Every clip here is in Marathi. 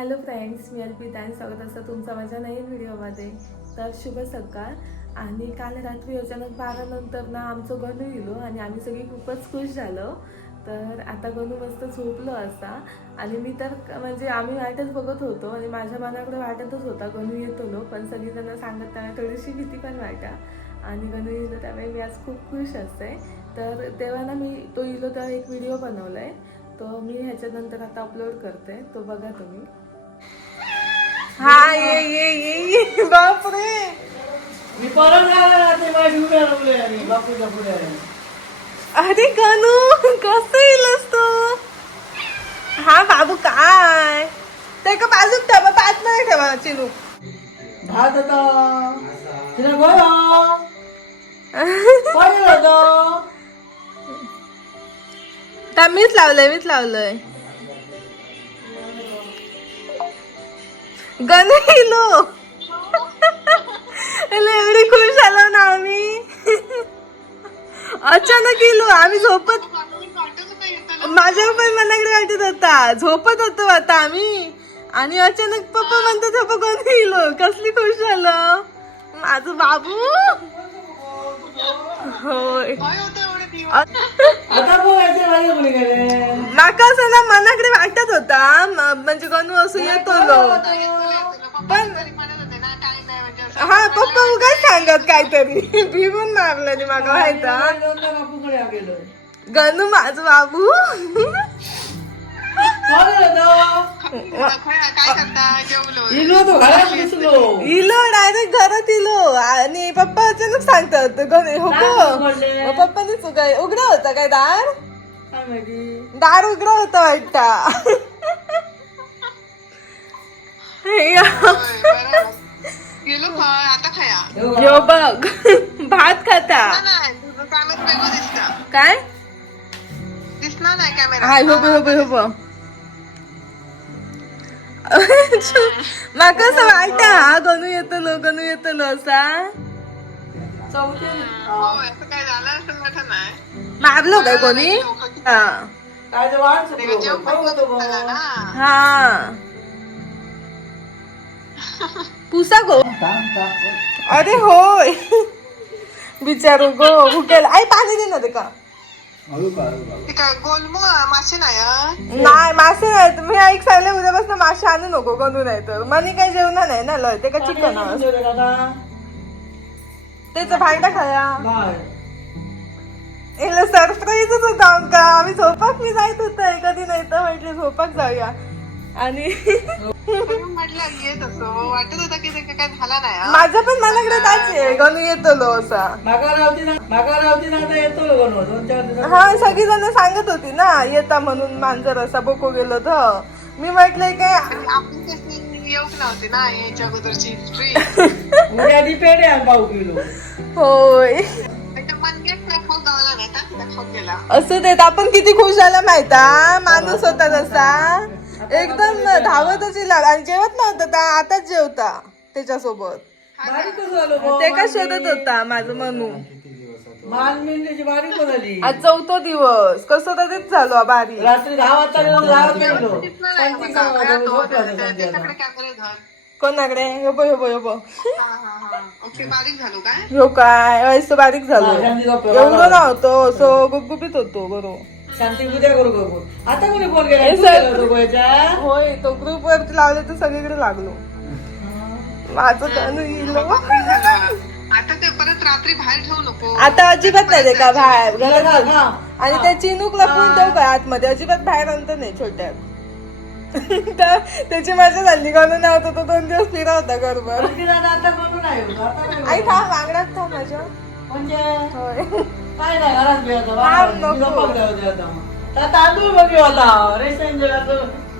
हॅलो फ्रेंड्स, मी अर्पिता आणि स्वागत असतं तुमचं माझ्या नवीन व्हिडिओमध्ये. तर शुभ सकाळ. आणि काल रात्री अचानक 12 नंतर ना आमचं गणू इलो आणि आम्ही सगळी खूपच खुश झालो. तर आता गणू मस्त झोपलो असा आणि मी तर म्हणजे आम्ही वाटच बघत होतो आणि माझ्या मनाकडे वाटतच होता गणू येतो, पण सगळीजणं सांगत त्यांना थोडीशी भीती पण वाटा. आणि गणू इलो त्यामुळे मी आज खूप खुश असते. तर तेव्हा ना मी तो इलो तेव्हा एक व्हिडिओ बनवला आहे, तो मी ह्याच्यानंतर आता अपलोड करते, तो बघा तुम्ही. हा ये बापरे. मी परत ते माझी उभ्या राहले आणि बापूच्या पुढे आले. अरे गणू कसं येईलस तू. हा बाबू काय ते का बाजूक ठेवा, पाच नाही ठेवा चिनू भात होता तिने गोळा होता. त्या मीच लावलंय गणू इलो. एवढी खुश झालो ना आम्ही. अचानक इलो आम्ही झोपत, माझ्या पण मनाकडे वाटत होता, झोपत होतो आता आम्ही आणि अचानक पप्पा म्हणतात पप्पा गणू इलो. कसली खुश झालं माझं बाबू. होय आता बोलायचं नाही कोणीकडे. माका असं ना मनाकडे वाटत होता म्हणजे गणू असं येतो लो. पण हा पप्पा उगाच सांगत काहीतरी भिवून मारलं नाही माका माहिता. बापूकडे गेलो गणू माझं बाबू. इलो तो घरात दिसलो. इलो डायरेक्ट घरात इलो आणि पप्पा अचानक सांगतात गणू हो. पप्पानीच उघडा होता काय दार. दार उघडा होता वाटता. यो बघ भात खाता काय हा हो माका असं वाटता गणू येतलो असा. मारलो काय कोणी. हा पुसा गो. अरे होय बिचारू गो भुकेल. आई पाणी दे ना ते का. मासे नाही मासे नाहीत. मी ऐक सांगले उद्यापासून मासे आणू नको गणू नाही तर मनी काही जेवणार नाही ना लय ते का चिकन त्याचा फायदा खाया. सरप्राईजच होता आमका. आम्ही झोपाक मी जायत होत कधी नाही तर म्हटलं झोपाक जाऊया आणि माझं पण मनाकडे त्याचे गणू येतो असा. हा सगळी जण सांगत होती ना येता म्हणून मांजर असा बोको गेलो तर मी म्हटलंय काय होय. असं ते आपण किती खुश झाला माहिता. माणूस होता तसा एकदम धावतच लाग आणि जेवत नव्हता त्या आताच जेवता त्याच्यासोबत. ते काय शोधत होता माझं मनू. आज 4था दिवस कसं तर तेच झालो बारी. रात्री 10 वाजता कोणाकडे हो काय असं बारीक झालो. एवढं नव्हतो असं गुबगुबीत होतो बरोबर. शांती पूजा करू बघू. आता कोणी फोन केला होय तो ग्रुप वरती लावले तर सगळीकडे लागलो. माझं गणू इलो. आता ते परत रात्री बाहेर ठेवू नको. आता अजिबात नाही का बाहेर घरात. आणि त्या चिनूक लपवून ठेव का आतमध्ये. अजिबात बाहेर आणत नाही छोट्यात. त्याची मजा झाली. गणू नव्हतं तो 2 दिवस फिरा होता घरभर. आई थांब वांगडात थांब माझ्या. होय काय नाही तांदूळ बघू होता.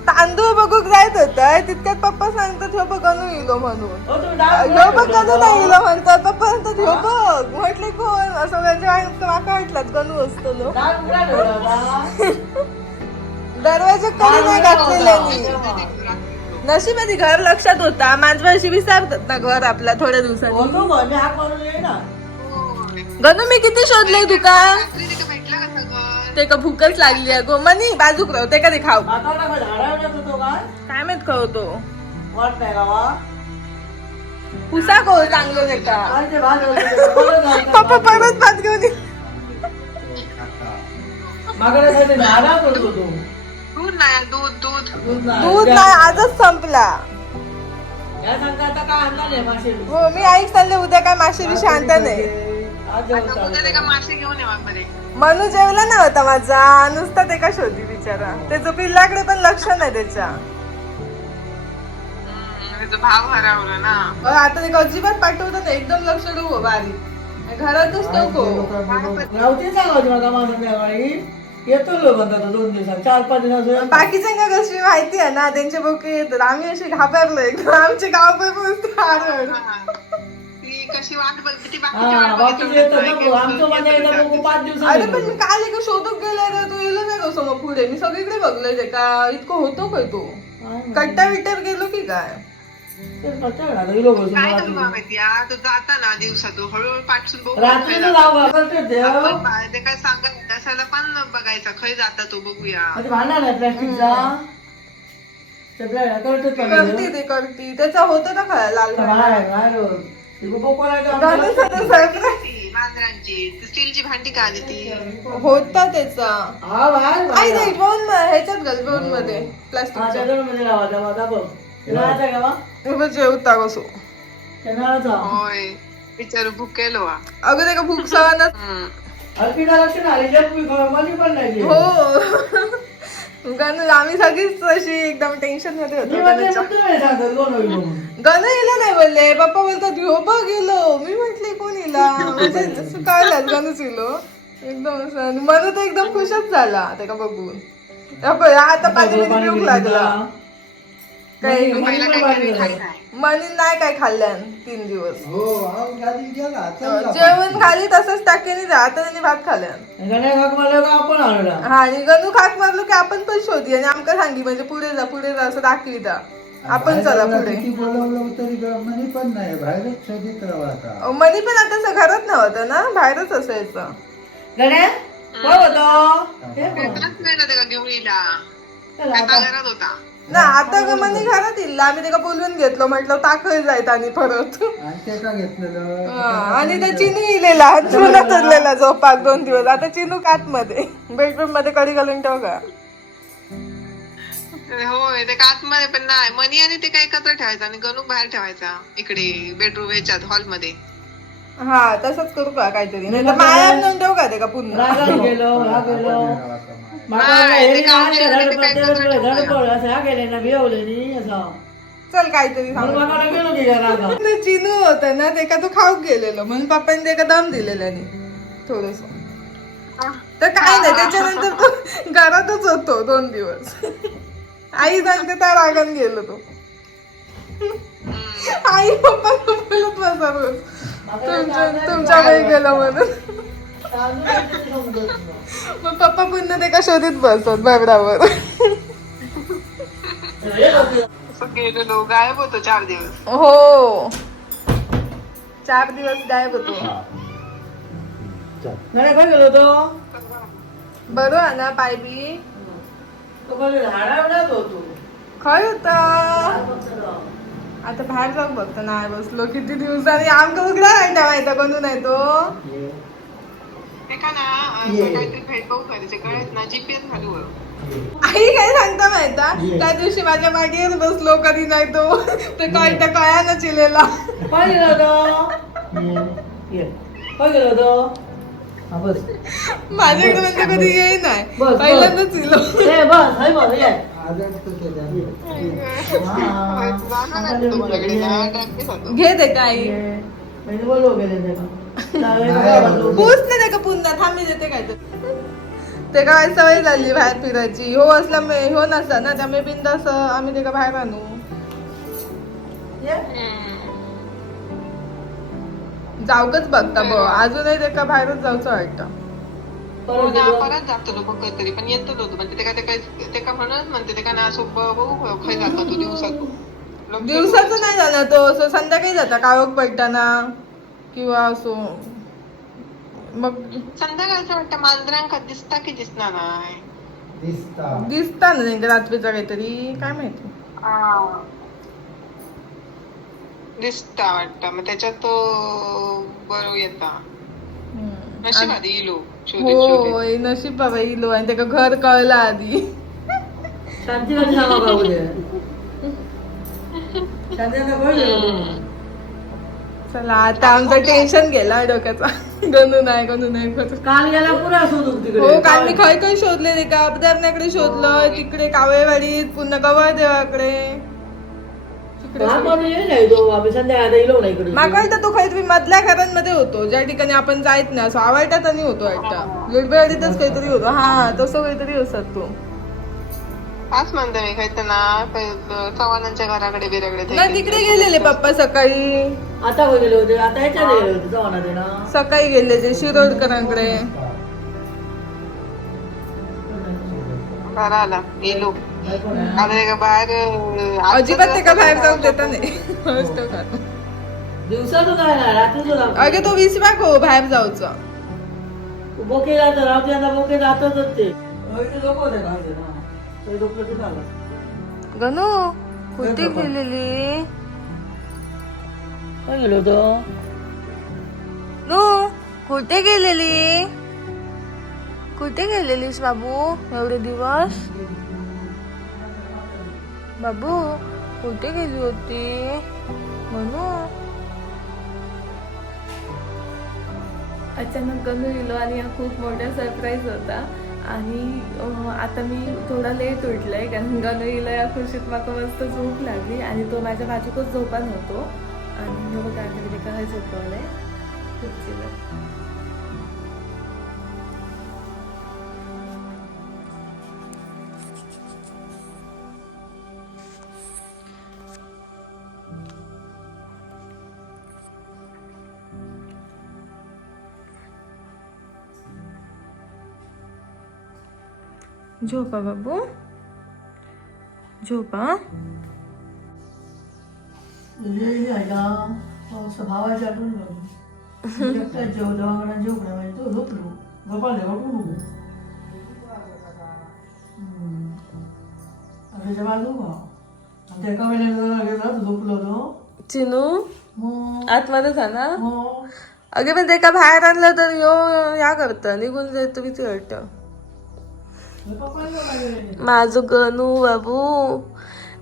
तांदूळ बघूक जायत होत तितक्यात पप्पा सांगतात ह्यो बघ गणू इलो म्हणून. ह्यो बघ गणू नाही इलो म्हणतात पप्पा म्हणतात ह्यो बघ. म्हटले कोण असं म्हणजे माका वाटलात गणू असतो. दरवाजा कधी नाही घातलेले. नशिबाची घर लक्षात होता. मांजवाशी विचारतात ना घर आपल्या थोड्या दिवसांनी. गणू मी किती शोधलंय तुका. ते का भूकच लागली आहे गो मनी बाजूक राहू ते का ते खाऊ आता ना झाडावण्यात होतो काय काय माहित खावतो वाट नाही गावा पुसा को चांगलं ते का काय ते भात होतं, परत घालतात. पप्पा परत भात घेऊन ये. माकडे काय ते झाडात होतो तो दूध नाही दूध दूध दूध नाही. दूध नाही आजच संपला या सांगता आता काय आणणार नाही मासे हो मी आईक चालले उद्या काय मासे बिशे आणता नाही आज जेवण आता चालू उद्या ते का मासे घेऊन ये मध्ये मनू जेवला नव्हता माझा नुसता ते का शोधी बिचारा त्याचं पिल्लाकडे पण लक्ष नाही त्याच्या त्याचा भाव हरवला ना आता ते अजिबात पाठवत नाही एकदम लक्ष ठेवू बारीक घरातच ठेवतो रावते सांगा होती मला माझं संध्याकाळी येतो लोक म्हणतात 2 दिवसात 4-5 दिवस बाकीच्यांना कशी माहिती आहे ना त्यांचे बोके येतात आम्ही अशी घाबरलो एकदम आमचे गाव पण ती कशी वाट बघ ती हा बाकी येतो नको आमचं माझ्या एकदा बघू 5 अरे दिवसात पण मी काल एक शोधूक गेलाय रे तू येलो नाही कसं मग पुढे मी सगळीकडे बघलोय ते का इतकं होतो काय तो कट्टा विट्टर गेलो की काय काय करू माहिती तू जाता ना दिवसातून हळूहळू पाठसून बघू रात्री जाऊ करते देव ते काय सांगत त्याला पण बघायचा खय जाता तो बघूया आता भांडणार आहे प्लॅस्टिकचा करती ते करती त्याचा होतं ना काय लाल मांजरांची स्टीलची भांडी का आली ती होता त्याचा आई नाही ड्रोन ह्याच्यात घाल ड्रोन मध्ये प्लास्टिकच्या जेवता कसो होय विचारू भुकेलो अगं ते का भूक सवाना हो कारण आम्ही सगळीच अशी एकदम टेन्शन मध्ये होतो गण येला नाही बोलले पप्पा बोलतात हो बघ गेलो मी म्हंटले कोण येला म्हणजे कळलं गणच येलो एकदम असं मन तर एकदम खुशच झाला ते का बघून आता पाणी भूक लागला काही मनी नाही काय खाल्ल्यान 3 दिवस जेवण खाली तसंच टाकेनी जा आता त्यांनी भात खाल्ल्यान हा आणि गणू खाक मारलो की आपण पण शोधी आणि आमका सांगी म्हणजे पुढे जा असं दाखवी दा आपण चला पुढे मनी पण आता घरात नव्हतं ना बाहेरच असायचं घरात होता ना आता मनी घरात येईल आम्ही त्याला बोलवून घेतलो म्हटलं टाकळ जायत आणि परत आणि त्या चिनू इलेला चुना चढलेला झोपाक 2 दिवस आता चिनू कात मध्ये बेडरूम मध्ये कडी घालून ठेव का होय ते आतमध्ये पण नाही मनी आणि ते काय एकत्र ठेवायचं आणि गणूक बाहेर ठेवायचा इकडे बेडरूम याच्यात हॉल मध्ये हा तसंच करू का काहीतरी नाही तर माया नेऊन ठेव का ते का पुन्हा चल काहीतरी चिनू होत ना ते का तू खाऊ गेलेलो म्हणून पप्पाने ते का दम दिलेल्याने थोडस तर काय नाही त्याच्यानंतर तो घरातच होतो 2 दिवस आई सांगते त्या रागान गेलो तो आई पप्पा बोलत बसा रोज तुमच्या वेळी गेलो म्हणून मग पप्पा पुन्हा ते का शोधित बसतात बाबडावर गेलेलो गायब होतो 4 दिवस हो 4 दिवस गायब होतो गेलो तो बरं आहे ना पायबी खय होता आता बाहेर जाऊन बघतो नाही बसलो किती दिवसांनी आमका उघडा नाही ठेवायचा कोणू नाही तो काहीतरी भेटभाऊ करायचे कळत ना जीपीएस घालू आई काय सांगता माहिता त्या दिवशी माझ्या मागेच बसलो कधी नाही तो ते कळता कळा ना चिलेला माझ्याकडे म्हणजे कधी येई नाही पहिल्यांदाच इलो घे ते काही पूछ नाही का पुन्हा थांबी देते काय ते काय सवय झाली बाहेर फिरायची हो असला हो नसता ना त्यामुळे बिंदास आम्ही ते का बाहेर आणू जाऊकच बघता ब अजूनही ते का बाहेरच जाऊचं वाटतं परत जातो लोक कधीतरी पण येतच होतो म्हणजे ते का म्हणूनच म्हणते ते का ना सोपं बघू खय जातो तो दिवसाचं नाही जाणार तो असं संध्याकाळी जाता काळोख पडताना किंवा असो मग संध्याकाळचं वाटतं मांजरांका दिसता की दिसणार नाही. दिसता ना नेमकं रात्रीचं काहीतरी, काय माहिती. दिसता वाटतं, मग त्याच्यात तो बरोबर येता. नशिबात इलो शोधित शोधित. हो नशीब बाबा इलो आणि त्याका घर कळलं आधी. शांती कधी सांगा बाबू दे शांती आता बरं गेलो. चला आता आमचं टेन्शन गेला डोक्याचा. गणू नाही काल गेला पुरा शोधून तिकडे. हो काल मी खय खय शोधले ते का अबदारण्याकडे शोधलं, तिकडे कावळेवाडीत, पुन्हा गवळ देवाकडे हा म्हणून येईल नाही तो आम्ही संध्याकाळी येलो नाही इकडे. माका वाटतं तो काहीतरी मधल्या घरांमध्ये होतो, ज्या ठिकाणी आपण जायत नाही, असं आवडतात आणि होतो वाटतं. वेडबेवाडीतच काहीतरी होतो. हा तसं काहीतरी असत तो. आज म्हणते मी खायचं ना चव्हाणांच्या घराकडे बिराकडे नाही तिकडे गेलेले पप्पा सकाळी. आता होय गेले होते, आता ह्याच्या गेले होते जाऊन आले ना. सकाळी गेले ते शिरोडकरांकडे. घराला गेलो आता ते का बाहेर अजिबात ते का बाहेर जाऊ देता नाही. मस्त खातो. दिवसाचं काय नाही रात्रीचं अगे तो विसरा हो बाहेर जाऊचं. बोके जातात रात्री आता बोके जातातच ते. लोक होते ना ते लोक तिथं आलं. गणू कुठे गेलेली? काय गेलो होतो नू कुठे गेलेली? कुठे गेलेलीस बाबू एवढे दिवस? बाबू कुठे गेली होती म्हणू? अचानक गणू इलो आणि हा खूप मोठा सरप्राईज होता. आणि आता मी थोडा लेट उठलंय कारण गणू इलो या खुशीत माका मस्त झोप लागली आणि तो माझ्या बाजूकच झोपा नव्हतो. आणि मी बघा आता काय झोपवलंय खूप चिवट. झोपा बाबू झोपा. भावाची आठवण दवाखान्यात झोपण्या म्हणजे तो झोपलो झोपाले उठून त्याच्या बाजू त्या एका वेळेला झोपलो होतो. चिनू आतमध्ये जा ना. अगे पण ते का बाहेर आणलं तर यो या करतं निघून जात भीती वाटतं. माझं गणू बाबू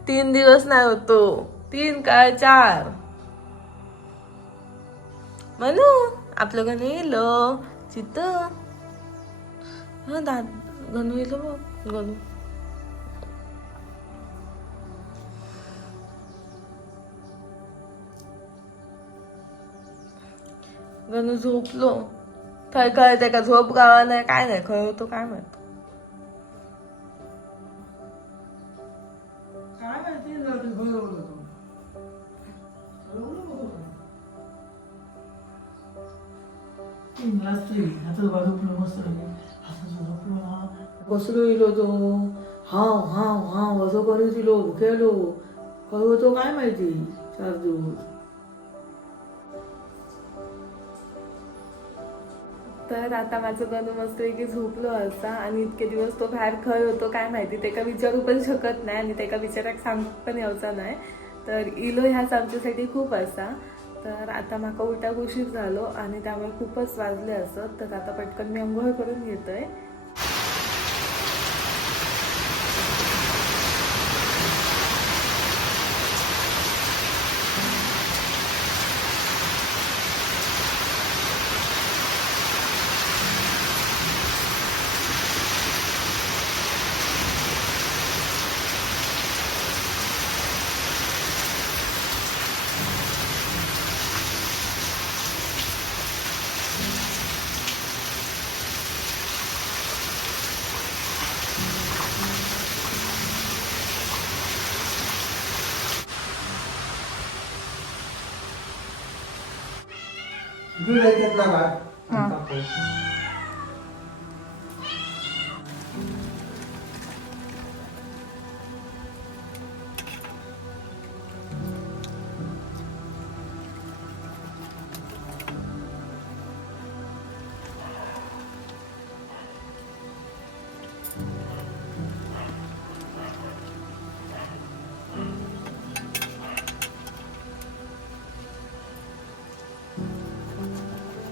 3 दिवस नाही होतो 3 काय 4 म्हणू आपलं गणू येलं चित्त. हा दाद गणू येलं बघ गणू. गणू झोपलो थय कळते का झोप गावा नाही काय नाही कळवतो काय माहित. बसलो इलो तो हाव हाव हाव असं करू दिलो खेळलो करू तो काय माहिती 4 दिवस. तर आता माझं गणू मस्तपैकी झोपलो असा आणि इतके दिवस तो बाहेर खय होतो काय माहिती ते का विचारू पण शकत नाही आणि ते का विचाराक सांग पण यायचा नाही. तर इलो ह्याच आमच्यासाठी खूप असा. तर आता माका उलटा उशीर झालो आणि त्यामुळे खूपच वाजले असत. तर आता पटकन मी अंघोळ करून घेतोय.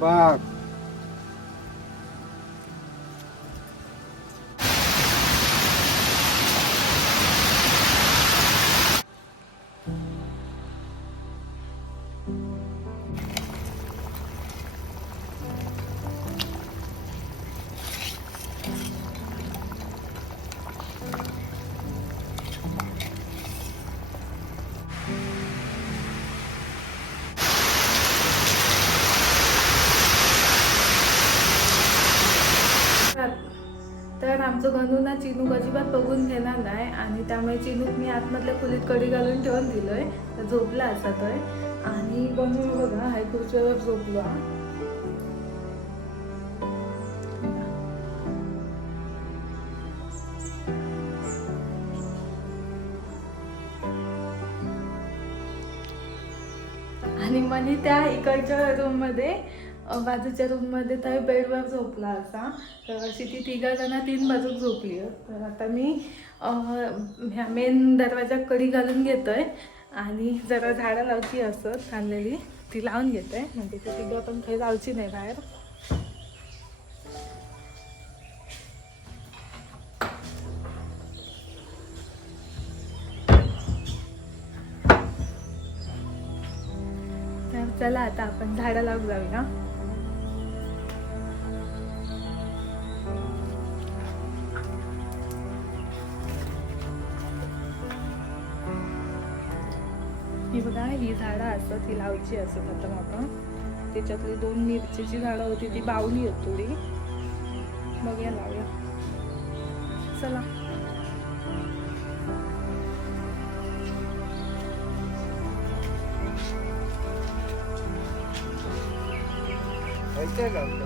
बाग तर आमचं गणू ना चिनूक अजिबात बघून घेणार नाही आणि त्यामुळे चिनूक मी आतमधल्या खोलीत कडी घालून ठेवून दिलोय. तर झोपला असा तर आणि गणू बघा हाय खुर्चीवर झोपला. आणि मनी त्या इकडच्या रूममध्ये बाजूच्या रूममध्ये तर बेडवर झोपला असा. तर अशी ती तिघा जण 3 बाजूक झोपली. तर आता मी ह्या मेन दरवाजा कडी घालून घेतोय आणि जरा झाडं लावची असत आणलेली ती लावून घेतोय म्हणजे ती तिघं पण काही लावची नाही बाहेर. तर चला आता आपण झाडं लावून जाऊया. ही बघा ही झाडं असतात ही लावची असत. आता माका त्याच्यातली 2 मिरचीची झाडं होती ती बावली होती थोडी. बघूया लावूया चला. पैसे घालतो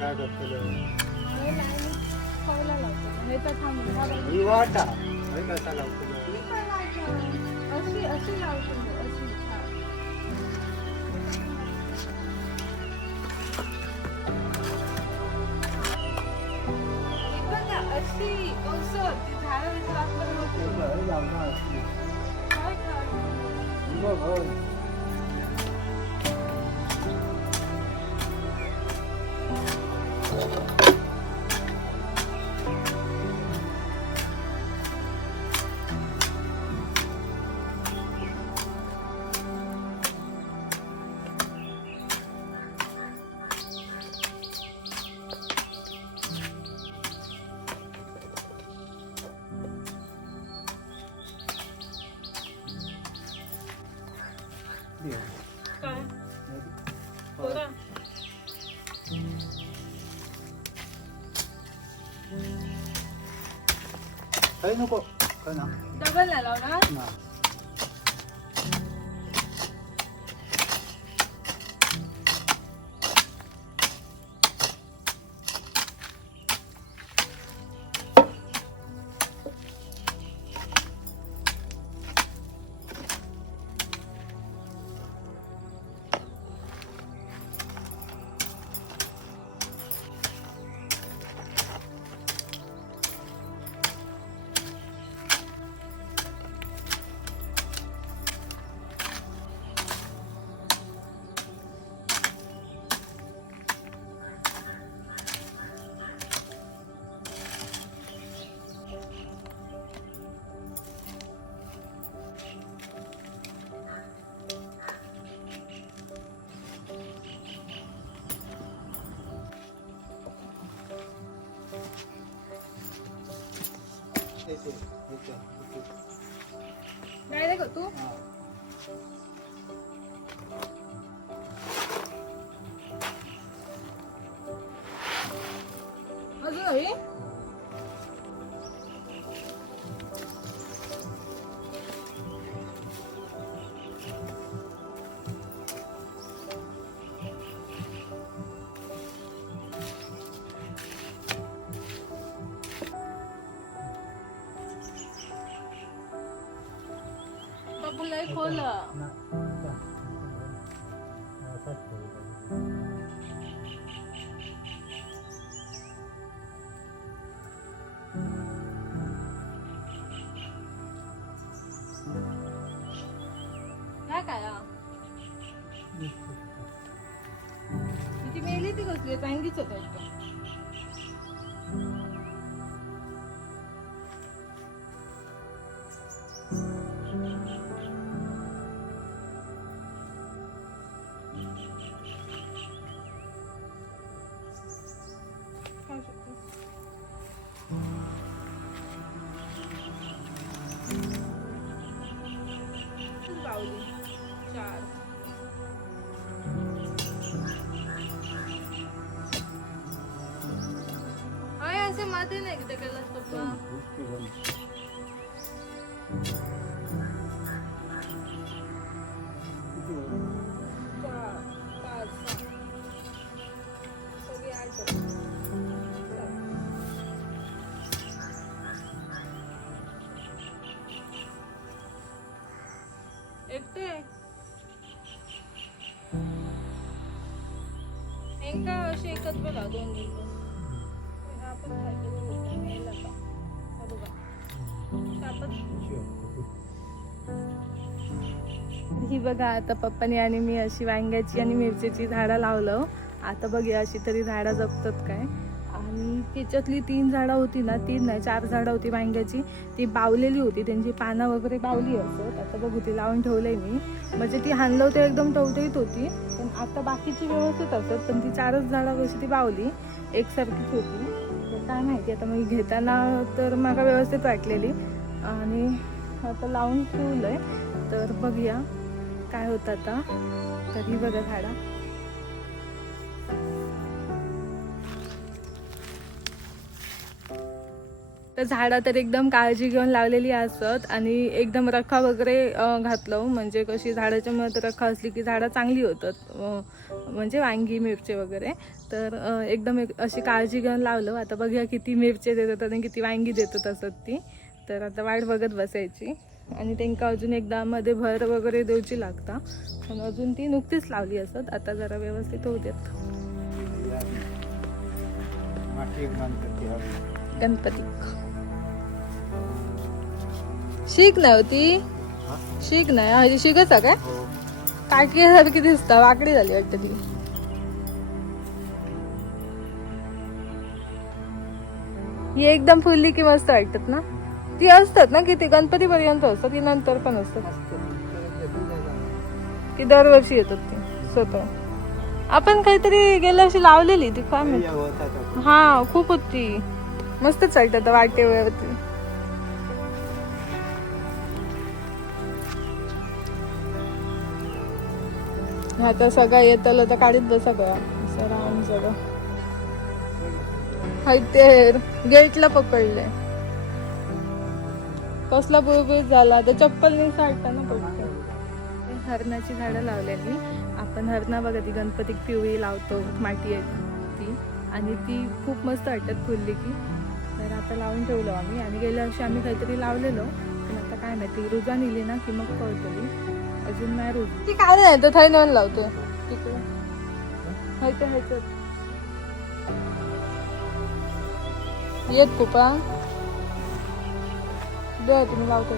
काय करतो ही वाटा हे कसा लावतो अशी अशी लावतो अशी. अशी औषध ती झाडं लावणार काय काही नको काय ना डबल नाही लावणार. ना डायरेक्ट तू अजून हवी. लय खोल काय काय ती मेली ती कसली चांगलीच होत असे मध्ये नाही का त्याला पप्पा एकटे एका अशी एकच बघा दोन दिवस ही बघा आता पप्पानी आणि मी अशी वांग्याची आणि मिरचीची झाडं लावलं. आता बघूया अशी तरी झाडं जगतात काय. आणि त्याच्यातली 3 झाडं होती ना, 3 नाही 4 झाडं होती वांग्याची, ती बावलेली होती, त्यांची पानं वगैरे बावली असत. आता बघू ती लावून ठेवलंय मी, म्हणजे ती हाणलं होतं एकदम टवटवीत होती. पण आता बाकीची व्यवस्थित असत, पण ती 4च झाडं कशी ती बावली एकसारखीच होती. तर काय माहिती आता मी घेताना तर मला व्यवस्थित वाटलेली आणि आता लावून ठेवलंय. तर बघूया काय होतं आता. तरी बघा झाडा तर झाडं तर एकदम काळजी घेऊन लावलेली असत आणि एकदम रखा वगैरे घातलं, म्हणजे कशी झाडाच्या मध्ये रखा असली की झाडं चांगली होतात, म्हणजे वांगी मिरची वगैरे. तर एकदम अशी काळजी घेऊन लावलं. आता बघूया किती मिरची देतात आणि किती वांगी देतात असत ती. तर आता वाट बघत बसायची आणि त्यांना अजून एकदा मध्ये भर वगैरे द्यायची लागता, पण अजून ती नुकतीच लावली असत. आता जरा व्यवस्थित होऊ देत. गणपती शीक नाही होती, शीक नाही हजी शिकच काय काटकीसारखी दिसता, वाकडी झाली वाटतं ती. ही एकदम फुलली की मस्त वाटतात ना. ती असतात ना किती गणपती पर्यंत असतात, ती नंतर पण असतात ती दरवर्षी येतात ती स्वतः. आपण काहीतरी गेल्या वर्षी लावलेली ती काय माहिती. हा खूप होती, मस्तच वाटत वाटेवरती. आता सगळं येतलं तर काढीत बसा का राम सगळं. हाय ते गेटला पकडले, कसला बुळबुळ झाला, तर चप्पल नाही साठता ना पडतं. हरणाची झाडं लावलेली आपण. हरणा बघा ती गणपतीत पिवळी लावतो, माती आहे ती, आणि ती खूप मस्त वाटतात फुलली की. तर आता लावून ठेवलो आम्ही. आणि गेल्या वर्षी आम्ही काहीतरी लावलेलो, पण आता काय माहिती रुजा नेली ना की मग कळतली, अजून नाही रुज. ती काय नाही तर थै नेऊन लावतोय तिकडे ह्याच्यात येत कुपा दे तुम्ही लावतो.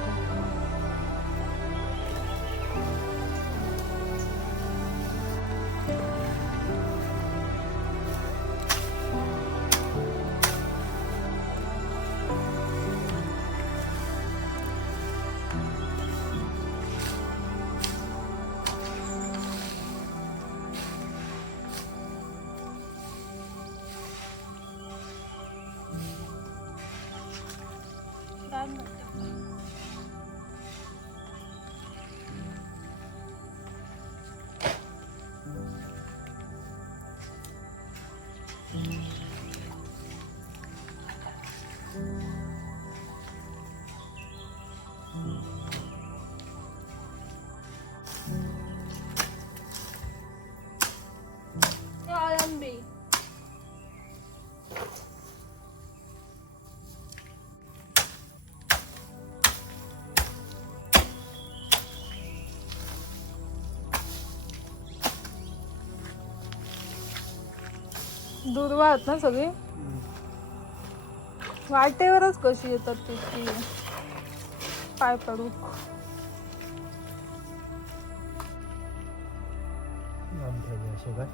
दुर्वा आहेत ना सगळी वाटेवरच कशी येतात ती पाय पडू. लावून ठेवली असे काय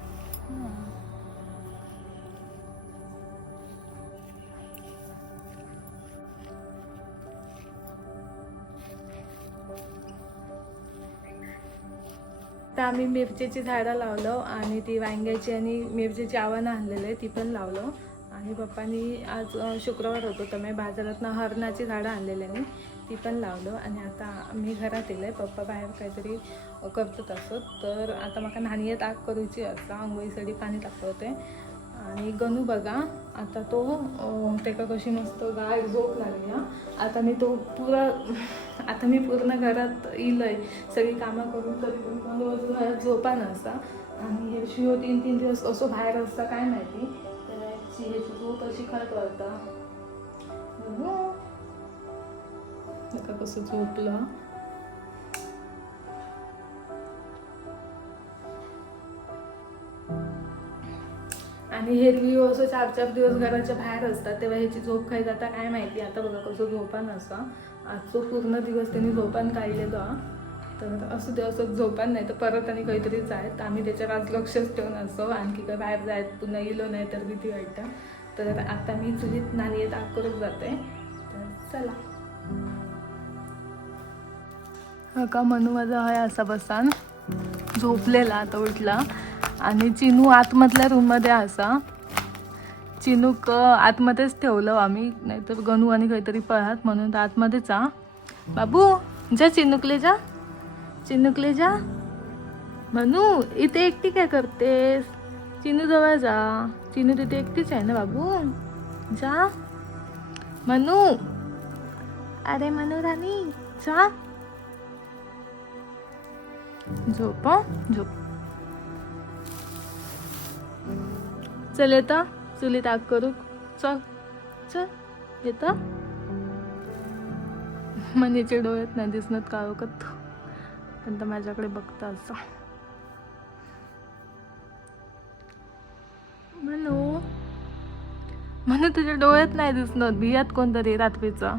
तर आम्ही मिरचीची झाडं लावलो आणि ती वांग्याची आणि मिरचीची आव्हानं आणलेले ती पण लावलो. आणि पप्पांनी आज शुक्रवार होतो तर मी बाजारातनं हरणाची झाडं आणलेल्याने ती पण लावलो. आणि आता मी घरात येले पप्पा बाहेर काहीतरी करतात असत. तर आता मला न्हाणये ताक करूची असा आंघोळीसाठी पाणी तापवते. आणि गणू बघा आता तो तेका कशी मस्त गाय झोप लागली. आता मी पूर्ण घरात इलय सगळी कामं करून तरी पण गणू अजून घरात झोपा नसता. आणि हे शिव 3 दिवस असो बाहेर असता काय माहिती. तर ह्याची झोप अशी खरं करता कसं झोपलं. आणि हेरवी असं 4-4 दिवस घराच्या बाहेर असतात तेव्हा ह्याची झोप खाय जाता काय माहिती. आता बघा कसं झोपान असा आजचो पूर्ण दिवस त्यांनी झोपान काढलेलो. तर असं ते असं झोपान नाही तर परत आणि काहीतरी जायत. आम्ही त्याच्यावर आज लक्षच ठेवून असो आणखी काय बाहेर जायत पुन्हा इलो नाही तर भीती वाटतं. तर आता मी चुलीत नाणी ताक करत जाते. तर चला का मनू माझा आहे असा बसान झोपलेला आता उठला. आणि चिनू आतमधल्या रूममध्ये असा चिनूक आतमध्येच ठेवलं आम्ही नाहीतर गणू आणि काहीतरी पळात म्हणून आतमध्येच बाबू जा चिनुकले जा चिनुकले जा. मनू इथे एकटी काय करतेस चिनू जवळ जा. चिनू तिथे एकटीच आहे ना बाबू जा. मनू अरे मनू राणी जा झोप झोप. चल येतं चुलीत आग करू चल चल येतं. मनीचे डोळ्यात नाही दिसणार काळोखात पण तर माझ्याकडे बघता असं. म्हणू तुझ्या डोळ्यात नाही दिसणार भियात कोणतरी रात्रीचा.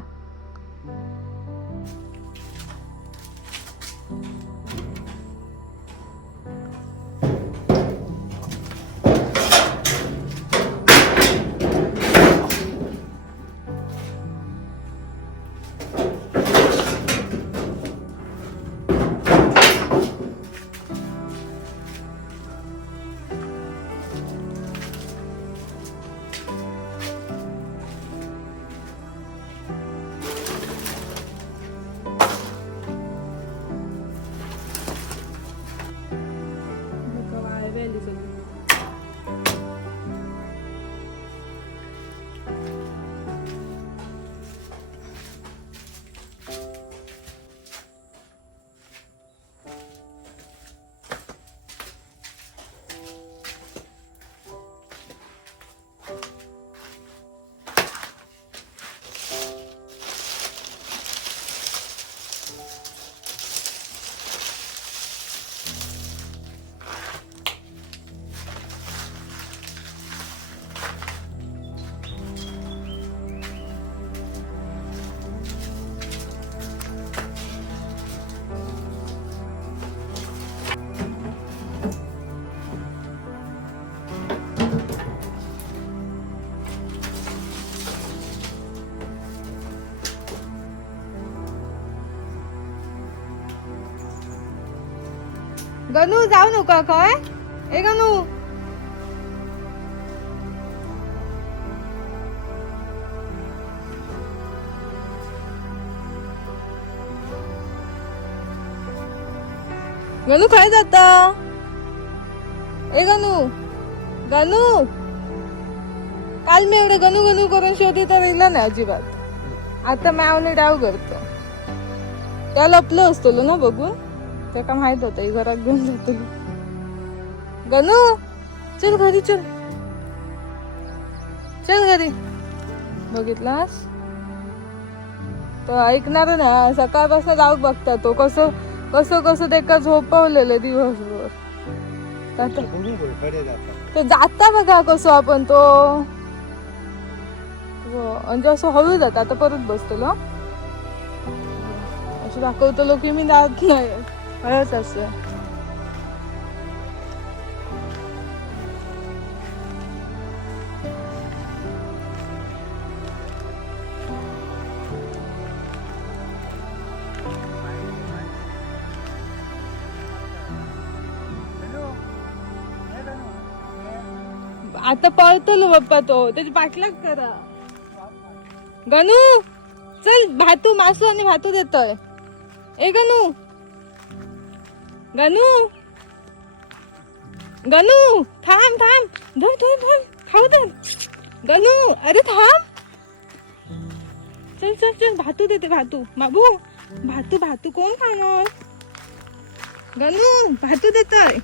गणू जाऊ नका काय ए गणू. गणू काय जाता ए गणू गणू. काल मी एवढं गणू गणू करून शोधी तर इला नाही अजिबात. आता मॅवने डाव करतो त्या लपलो असतो ना बघून त्याका माहित होतं घरात घेऊन जातो. गणू चल घरी चल चल घरी. बघितलास तो ऐकणार ना सकाळपासून जाऊ बघता तो कसं कसं कसं त्याका झोपवलेलं दिवसभर. आता कोणी गोलकडे जातात. तो जाता बघा कसो आपण तो म्हणजे असं हळू जात आता परत बसतलो असं दाखवतलो की मी जात नाही हळत असं आता पळतलो बाप्पा तो त्याची पाठलाग करा गणू चल भातू मासू आणि भातू देतोय ए गणू गणू गणू थांब थांब धर धर धर खाऊ दे गणू अरे थांब चल चल चल भातू देते भातू बाबू भातू भातू कोण खाणार गणू भातू देतोय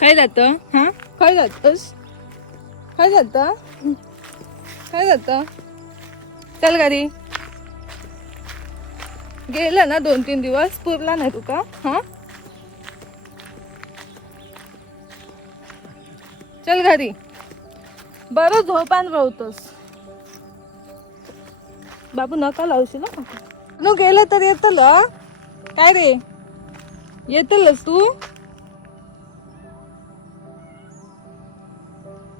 काय जात हा काय जातस काय जात काय जात चल घरी गेलं ना 2-3 दिवस पुरला नाही तुका हा चल घरी बरं झोपान राहतोस बाबू नका लावशील न गेलं तर येतल काय रे येतलच तू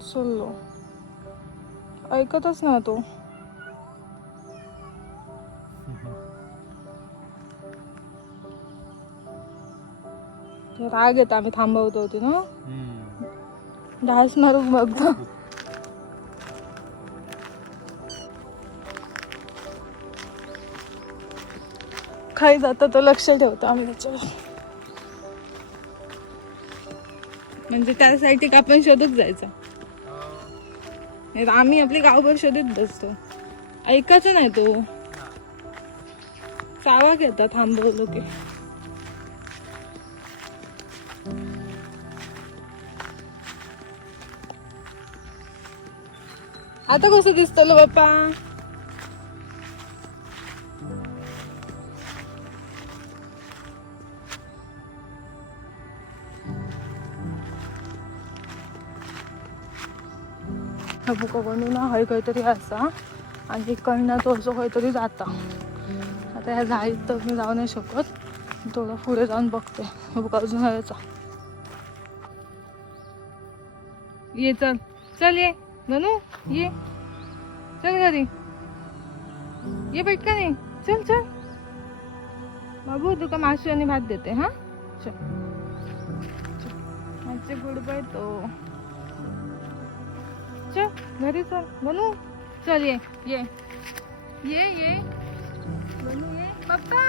चलो ऐकतच ना तो राग येत आम्ही थांबवतो होती ना डास मारून बघतो खाई जातं तो लक्ष ठेवतो आम्ही त्याच्यावर म्हणजे त्यासाठी आपण शोधत जायचं आम्ही आपली गावभर शोधत बसतो ऐकायचं नाही तो चावा घेता थांबवलो की आता कसं दिसतलो बाप्पा बुका बनू ना हय काहीतरी असा आणि इकडनं तो असं काहीतरी जाता आता ह्या जाळीत तर मी जाऊ नाही शकत थोडं पुढे जाऊन बघते बुका अजून हयचा ये चल चल ये गणू ये चल घरी ये पटकन ये चल चल बाबू तुका मासू आणि भात देते हा चल आजचे गुड बाय तो चल घरी चल गणू चल ये ये ये ये गणू ये पप्पा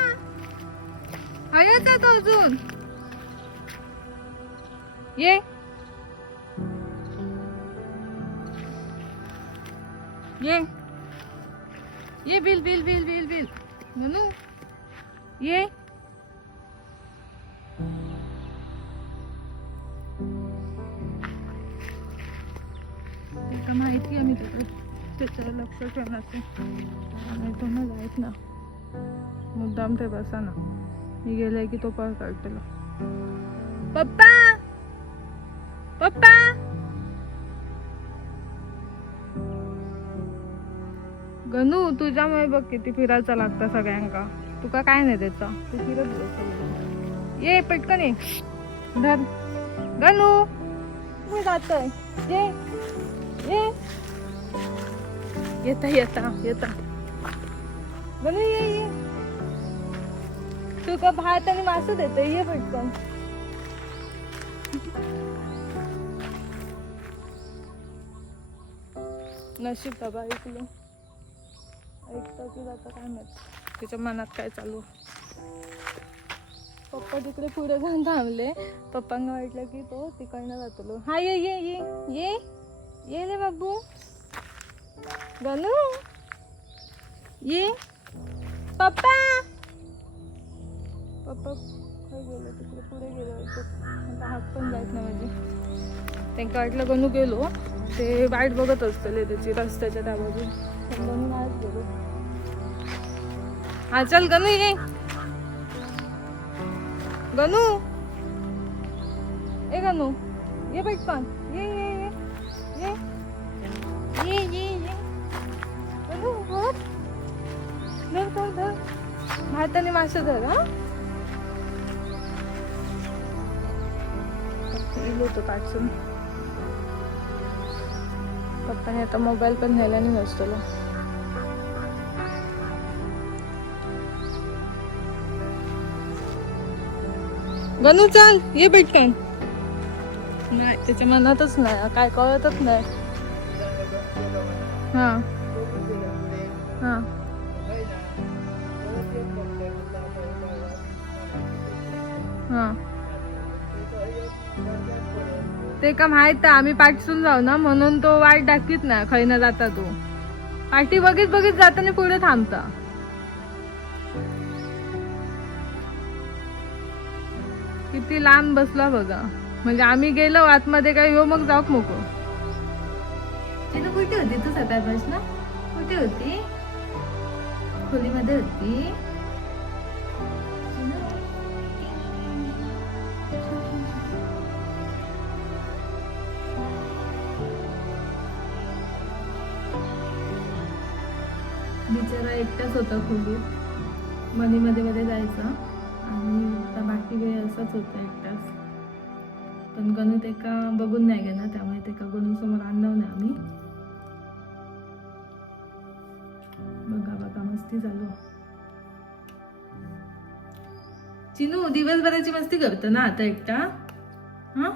हयाचा तो अजून ये ये ये bill bill bill bill bill Ganu ये माहिती आहे मी तिकडे त्याच्यावर लक्ष ठेवणार आणि तो ना जायत ना मुद्दाम ते बसा ना मी गेले की तो पळ काढतेला पप्पा पप्पा गणू तुझ्यामुळे बघ किती फिरायचं लागतं सगळ्यांका तुका काय नाही त्याचा तू फिरत बस ये पटकन ये धर गणू मी जातोय ये ये येता येता येता गणू ये ये तुका भात आणि मासू देते ये पटकन नशीब बाबा ऐकलं ऐकता की जाता काय माहित त्याच्या मनात काय चालू पप्पा तिकडे पुढे जाऊन थांबले पप्पांना वाटलं की तो तिकडनं जातलो हा ये ये ये ये ये रे बाबू गणू ये पप्पा पप्पा काय गेलो तिकडे पुढे गेलो आता हात पण जायत नाही माझी त्यांना वाटलं गणू गेलो ते वाट बघत असतले त्याची रस्त्याच्या त्या बाजू पण गणू नाहीच गेलो हा चल गणू ये. गणू ए गणू ये पटकन ये ये ये ये ये ये ये गणू धर धर धर धर भाताने मासे धर. हा इलो तो पाठसून पप्पाने आता मोबाईल पण नेला नाही नसतो. गणू चल ये भेटकन. नाही त्याच्या मनातच नाही काय कळतच नाही. हा हा हा ते का माहित आम्ही पाठसून जाऊ ना म्हणून तो वाट दाखवीत ना खै ना जाता तो पाठी बघित बघित जाताना पुढे थांबता. किती लांब बसला बघा. म्हणजे आम्ही गेलो आतमध्ये काय हो मग जाऊ मोको. तिने कुठे होती तू सकाळपासून कुठे होती. खोलीमध्ये होती. बिचारा एकटाच होता खोलीत. मध्ये मध्ये मध्ये जायचा आणि आता बाकी वेळ असाच होता एकटाच. पण गणू ते का बघून नाही गेला त्यामुळे ते का गणू समोर आणलं नाही आम्ही. बघा बघा मस्ती चालू. चिनू दिवसभराची मस्ती करतो ना आता एकटा. हा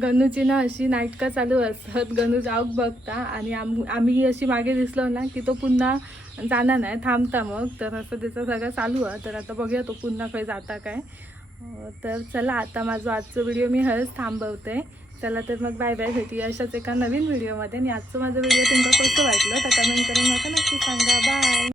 गणूची ना अशी नाटकं चालू असतात. गणू जाऊक बघता आणि आम्ही अशी मागे दिसलो ना की तो पुन्हा जाणार नाही थांबता. मग तर असं त्याचं सगळं चालू आहे. तर आता बघूया तो पुन्हा काही जाता काय. तर चला आता माझं आजचं व्हिडिओ मी हळूच थांबवते. चला तर मग बाय बाय. भेटी अशाच एका नवीन व्हिडिओमध्ये. आणि आजचं माझं व्हिडिओ तुम्हाला कसं वाटलं तर कमेंट करून मला नक्की सांगा. बाय.